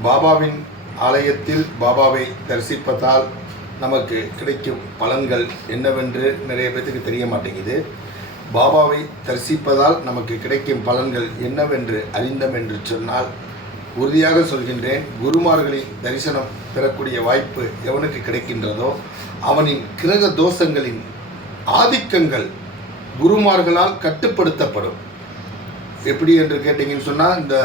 பாபாவின் ஆலயத்தில் பாபாவை தரிசிப்பதால் நமக்கு கிடைக்கும் பலன்கள் என்னவென்று நிறைய பேத்துக்கு தெரிய மாட்டேங்குது. பாபாவை தரிசிப்பதால் நமக்கு கிடைக்கும் பலன்கள் என்னவென்று அறிந்தம் என்று சொன்னால் உறுதியாக சொல்கின்றேன் குருமார்களின் தரிசனம் பெறக்கூடிய வாய்ப்பு எவனுக்கு கிடைக்கின்றதோ அவனின் கிரக தோஷங்களின் ஆதிக்கங்கள் குருமார்களால் கட்டுப்படுத்தப்படும். எப்படி என்று கேட்டிங்கன்னு சொன்னால் இந்த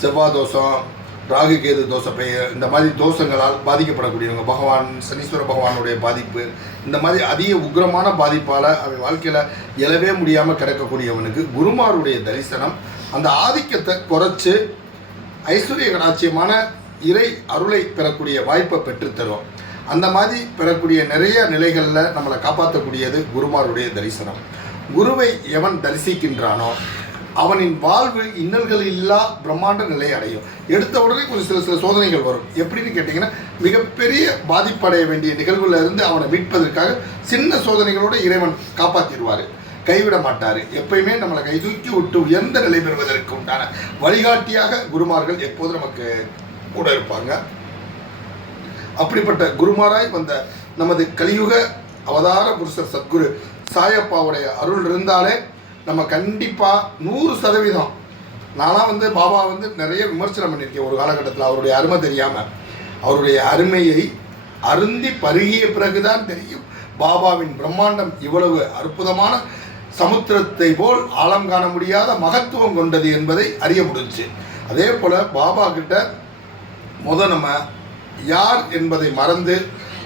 செவ்வாய் தோஷம் ராகு கேது தோசை பெய இந்த மாதிரி தோஷங்களால் பாதிக்கப்படக்கூடியவங்க பகவான் சனீஸ்வர பகவானுடைய பாதிப்பு இந்த மாதிரி அதிக உக்ரமான பாதிப்பால் அவன் வாழ்க்கையில் எழவே முடியாமல் கிடக்கக்கூடியவனுக்கு குருமாருடைய தரிசனம் அந்த ஆதிக்கத்தை குறைச்சு ஐஸ்வர்ய கடாட்சியமான இறை அருளை பெறக்கூடிய வாய்ப்பை பெற்றுத்தரும். அந்த மாதிரி பெறக்கூடிய நிறைய நிலைகளில் நம்மளை காப்பாற்றக்கூடியது குருமாருடைய தரிசனம். குருவை எவன் தரிசிக்கின்றானோ அவனின் வாழ்வு இன்னல்கள் இல்லா பிரம்மாண்ட நிலை அடையும். எடுத்த உடனே கொஞ்சம் சில சில சோதனைகள் வரும். எப்படின்னு கேட்டிங்கன்னா மிகப்பெரிய பாதிப்படைய வேண்டிய நிகழ்வுல இருந்து அவனை மீட்பதற்காக சின்ன சோதனைகளோடு இறைவன் காப்பாற்றிடுவார் கைவிட மாட்டார். எப்பயுமே நம்மளை கை தூக்கி விட்டு உயர்ந்த நிலை பெறுவதற்கு உண்டான வழிகாட்டியாக குருமார்கள் எப்போதும் நமக்கு கூட இருப்பாங்க. அப்படிப்பட்ட குருமாராய் வந்த நமது கலியுக அவதார புருஷர் சத்குரு சாயப்பாவுடைய அருள் இருந்தாலே நம்ம கண்டிப்பாக நூறு சதவீதம். நானாக வந்து பாபா வந்து நிறைய விமர்சனம் பண்ணியிருக்கேன் ஒரு காலகட்டத்தில். அவருடைய அருமை தெரியாமல் அவருடைய அருமையை அருந்தி பருகிய பிறகுதான் தெரியும். பாபாவின் பிரம்மாண்டம் இவ்வளவு அற்புதமான சமுத்திரத்தை போல் ஆழம் காண முடியாத மகத்துவம் கொண்டது என்பதை அறிய முடிஞ்சுச்சு அதே போல் பாபா கிட்ட முத நம்ம யார் என்பதை மறந்து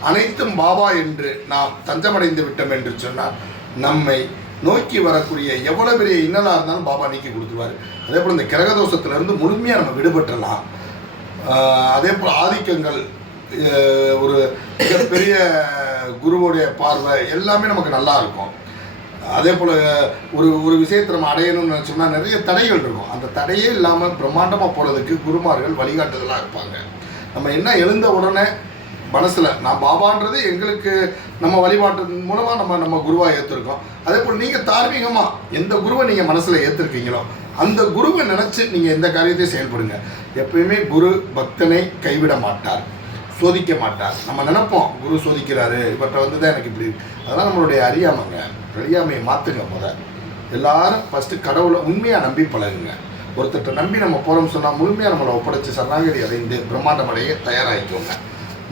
அனைத்தும் பாபா என்று நாம் தஞ்சமடைந்து விட்டோம் என்று சொன்னால் நம்மை நோக்கி வரக்கூடிய எவ்வளோ பெரிய இன்னலாக இருந்தாலும் பாபா நீக்கி கொடுத்துருவார். அதே போல் இந்த கிரகதோஷத்துலேருந்து முழுமையாக நம்ம விடுபட்டுறலாம். அதே போல் ஆதிக்கங்கள் ஒரு மிகப்பெரிய குருவுடைய பார்வை எல்லாமே நமக்கு நல்லா இருக்கும். அதே போல் ஒரு ஒரு விஷயத்தை நம்ம அடையணும்னு நினச்சோம்னா நிறைய தடைகள் இருக்கும். அந்த தடையே இல்லாமல் பிரம்மாண்டமாக போகிறதுக்கு குருமார்கள் வழிகாட்டுதலாக இருப்பாங்க. நம்ம என்ன எழுந்த உடனே மனசில். நான் பாபான்றது எங்களுக்கு நம்ம வழிபாட்டு மூலமாக நம்ம நம்ம குருவாக ஏற்றிருக்கோம் அதே போல் நீங்கள் தார்மீகமாக எந்த குருவை நீங்கள் மனசில் ஏற்றிருக்கீங்களோ அந்த குருவை நினச்சி நீங்கள் எந்த காரியத்தையும் செயல்படுங்க. எப்பயுமே குரு பக்தனை கைவிட மாட்டார். சோதிக்க மாட்டார். நம்ம நினைப்போம் குரு சோதிக்கிறாரு இவர்கிட்ட வந்து தான் எனக்கு இப்படி அதெல்லாம் நம்மளுடைய அறியாமைங்க. அறியாமையை மாற்றுங்க முத. எல்லாரும் ஃபஸ்ட்டு கடவுளை உண்மையாக நம்பி பழகுங்க. ஒருத்தர்கிட்ட நம்பி நம்ம போகிறோம்னு சொன்னால் முழுமையாக நம்மளை ஒப்படைச்சு சரணாகதி அடைந்து பிரம்மாண்டம் அடைய தயாராகிக்கோங்க.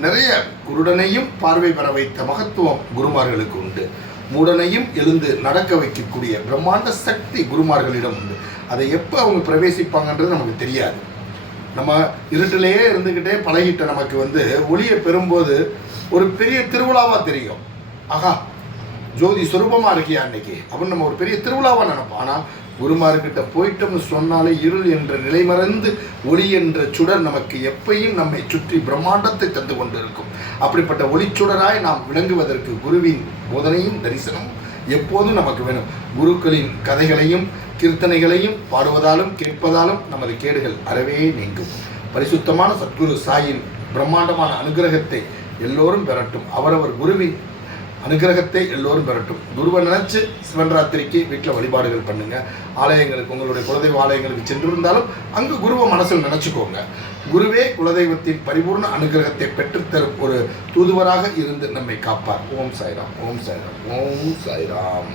நிறைய குருடனையும் பார்வை பெற வைத்த மகத்துவம் குருமார்களுக்கு உண்டு. மூடனையும் எழுந்து நடக்க வைக்கக்கூடிய பிரம்மாண்ட சக்தி குருமார்களிடம் உண்டு. அதை எப்போ அவங்க பிரவேசிப்பாங்கன்றது நமக்கு தெரியாது. நம்ம இருட்டிலேயே இருந்துக்கிட்டே பழகிட்ட நமக்கு வந்து ஒளியை பெறும்போது ஒரு பெரிய திருவிழாவாக தெரியும். ஆஹா ஜோதி சுரூபமாக இருக்கியா அன்னைக்கு? அப்படின்னு நம்ம ஒரு பெரிய திருவிழாவாக நினைப்போம். ஆனால் குருமார்கிட்ட போயிட்டோம்னு சொன்னாலே இருள் என்ற நிலை மறந்து ஒளி என்ற சுடர் நமக்கு எப்பையும் நம்மை சுற்றி பிரம்மாண்டத்தை தந்து கொண்டு இருக்கும் அப்படிப்பட்ட ஒளிச்சுடராய் நாம் விளங்குவதற்கு குருவின் போதனையும் தரிசனமும் எப்போதும் நமக்கு வேணும். குருக்களின் கதைகளையும் கீர்த்தனைகளையும் பாடுவதாலும் கேட்பதாலும் நமது கேடுகள் அறவே நீங்கும். பரிசுத்தமான சத்குரு சாயின் பிரம்மாண்டமான அனுகிரகத்தை எல்லோரும் பெறட்டும். அவரவர் குருவின் அனுகிரகத்தை எல்லோரும் பெறட்டும். குருவை நினைச்சு சிவன்ராத்திரிக்கு வீட்டில் வழிபாடுகள் பண்ணுங்க. ஆலயங்களுக்கு உங்களுடைய குலதெய்வ ஆலயங்களுக்கு சென்றிருந்தாலும் அங்கு குருவை மனசில் நினச்சிக்கோங்க. குருவே குலதெய்வத்தின் பரிபூர்ண அனுகிரகத்தை பெற்றுத்தரும் ஒரு தூதுவராக இருந்து நம்மை காப்பார். ஓம் சாய்ராம் ஓம் சாய்ராம் ஓம் சாய்ராம்.